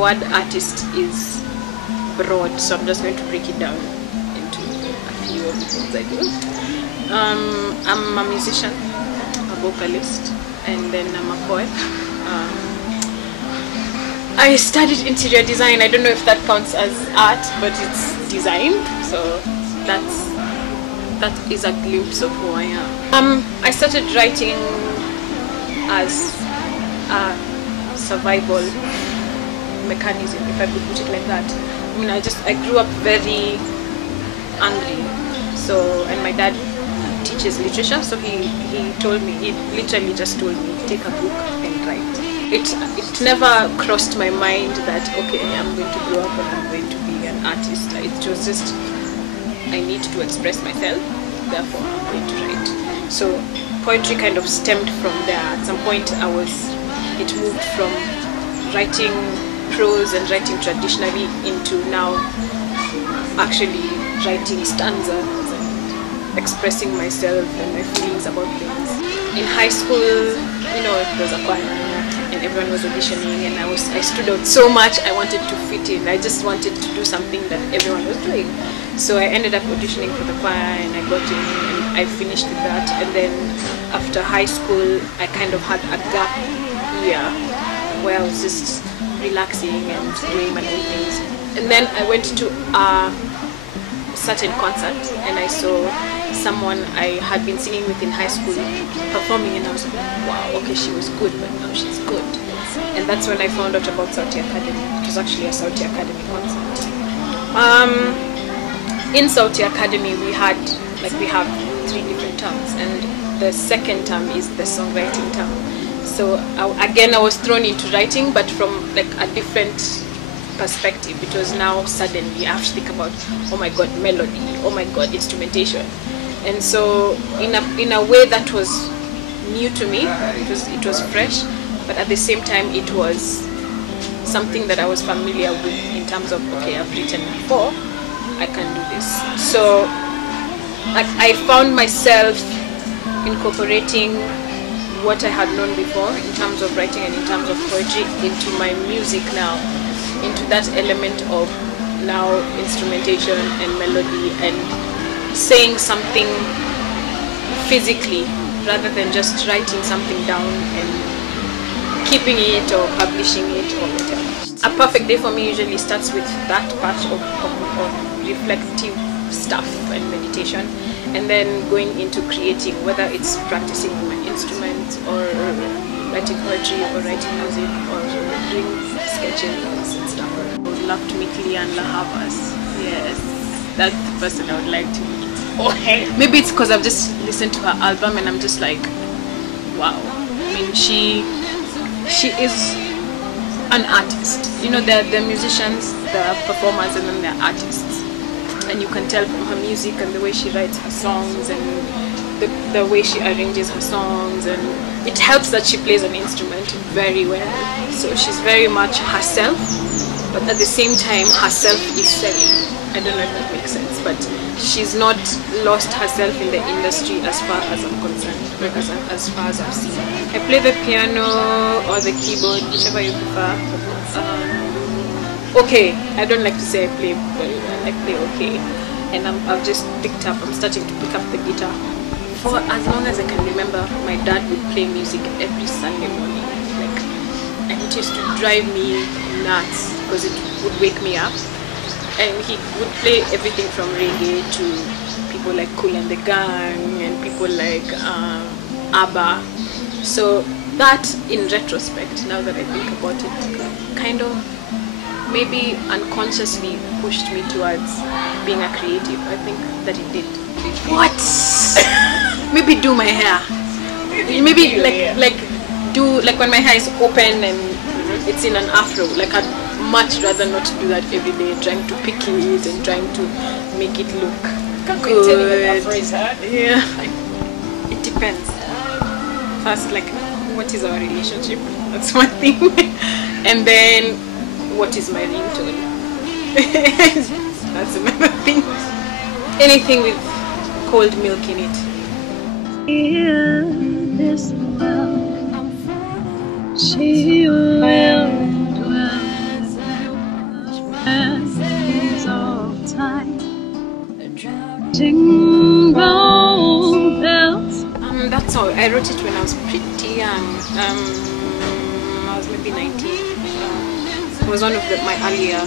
word artist is broad, so I'm just going to break it down into a few of the things I do. I'm a musician, a vocalist, and then I'm a poet. I studied interior design. I don't know if that counts as art, but it's design, so that is a glimpse of who I am. I started writing as a survival mechanism, if I could put it like that. I mean, I grew up very angry, so, and my dad teaches literature, so he literally just told me, take a book and write. It never crossed my mind that, okay, I'm going to grow up and I'm going to be an artist. It was just, I need to express myself, therefore I'm going to write. So poetry kind of stemmed from there. At some point it moved from writing prose and writing traditionally into now actually writing stanzas and expressing myself and my feelings about things. In high school, you know, there was a choir and everyone was auditioning, and I stood out so much. I wanted to fit in. I just wanted to do something that everyone was doing. So I ended up auditioning for the choir, and I got in and I finished with that. And then after high school, I kind of had a gap year where I was just relaxing and doing my own things. And then I went to a certain concert and I saw someone I had been singing with in high school performing, and I was like, wow, okay, she was good, but now she's good. And that's when I found out about Sauti Academy. It was actually a Sauti Academy concert. In Sauti Academy we have 3 different terms, and the second term is the songwriting term. So again, I was thrown into writing, but from like a different perspective, because now suddenly I have to think about, oh my god, melody, oh my god, instrumentation. And so in a way that was new to me, it was fresh, but at the same time it was something that I was familiar with in terms of, okay, I've written before, I can do this. So I found myself incorporating what I had known before in terms of writing and in terms of poetry into my music now, into that element of now instrumentation and melody and saying something physically rather than just writing something down and keeping it or publishing it or whatever. A perfect day for me usually starts with that part of reflective stuff and meditation, and then going into creating, whether it's practicing my instruments or writing poetry or writing music or doing sketches and stuff. I would love to meet Leanne Lahavas. Yes, that's the person I would like to meet. Oh, hey. Maybe it's because I've just listened to her album and I'm just like, wow. I mean, she is an artist. You know, they're musicians, they're performers, and then they're artists. And you can tell from her music and the way she writes her songs and the way she arranges her songs, and it helps that she plays an instrument very well. So she's very much herself, but at the same time herself is selling. I don't know if that makes sense, but she's not lost herself in the industry as far as I'm concerned, because as far as I've seen. I play the piano or the keyboard, whichever you prefer. Okay, I don't like to say I play very well, I play okay. And I'm starting to pick up the guitar. For as long as I can remember, my dad would play music every Sunday morning. And it used to drive me nuts because it would wake me up. And he would play everything from reggae to people like Kool and the Gang and people like ABBA. So that, in retrospect, now that I think about it, kind of maybe unconsciously pushed me towards being a creative. I think that it did. What? Maybe do my hair. Maybe like when my hair is open and it's in an afro. Like I'd much rather not do that every day, trying to pick it and trying to make it look good. Yeah, it depends. First, like, what is our relationship? That's one thing. And then, what is my ringtone? That's another thing. Anything with cold milk in it. In this world, she will dwell Of time. Jingle bells. That song, I wrote it when I was pretty young. I was maybe 19. It was one of my earlier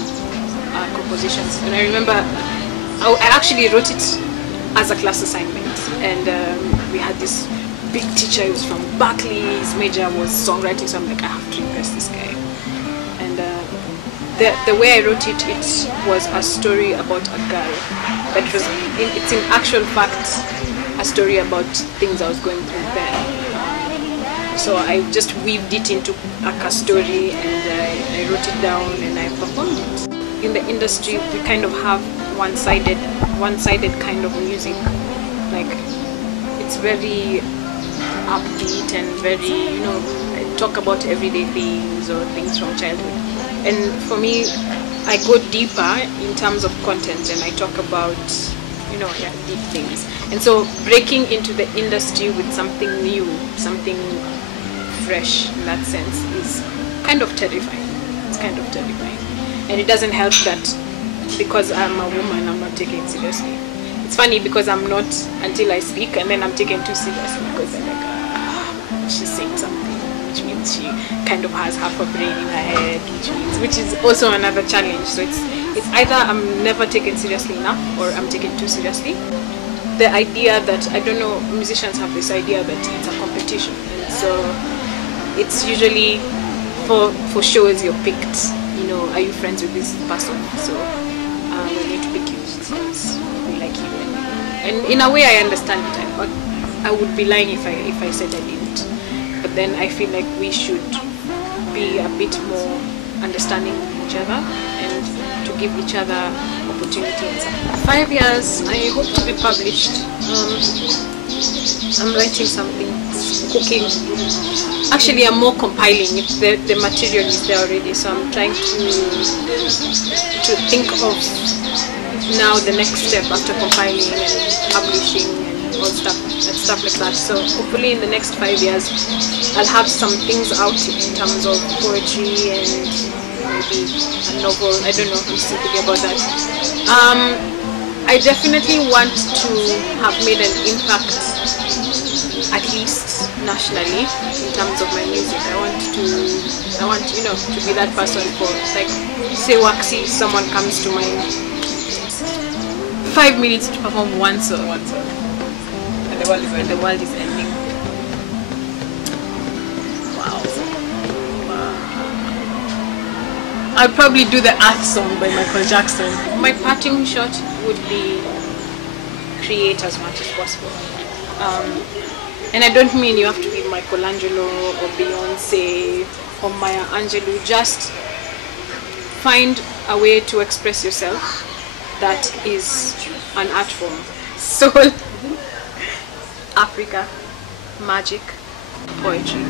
compositions, and I remember I actually wrote it as a class assignment, and we had this big teacher who was from Berkeley. His major was songwriting, so I'm like, I have to impress this guy. And the way I wrote it, it was a story about a girl, but it's in actual fact a story about things I was going through then. So I just weaved it into a story, and I wrote it down and I performed it. In the industry, we kind of have one-sided kind of music. Like, it's very upbeat and very, talk about everyday things or things from childhood. And for me, I go deeper in terms of content, and I talk about, deep things. And so breaking into the industry with something new, something fresh in that sense, is kind of terrifying. It's kind of terrifying. And it doesn't help that because I'm a woman, I'm not taken seriously. It's funny because I'm not until I speak, and then I'm taken too seriously because they're like, she's saying something, which means she kind of has half a brain in her head, which is also another challenge. So it's either I'm never taken seriously enough or I'm taken too seriously. The idea that, I don't know, musicians have this idea that it's a competition, and so it's usually for shows you're picked. Are you friends with this person? So we need to pick you because we like you. And in a way, I understand it. I would be lying if I said I didn't. But then I feel like we should be a bit more understanding of each other and to give each other opportunities. 5 years, I hope to be published. I'm writing something, cooking. Actually, I'm more compiling. The material is there already, so I'm trying to think of now the next step after compiling and publishing and all stuff like that. So hopefully in the next 5 years, I'll have some things out in terms of poetry and maybe a novel. I don't know. I'm still thinking about that. I definitely want to have made an impact, at least nationally, in terms of my music. I want to be that person for, like, say Waksy, someone comes to mind. 5 minutes to perform one song. And the world is ending. Wow. I'd probably do the Earth song by Michael Jackson. My parting shot would be create as much as possible. And I don't mean you have to be Michelangelo or Beyonce or Maya Angelou. Just find a way to express yourself that is an art form. Soul, Africa, magic, poetry.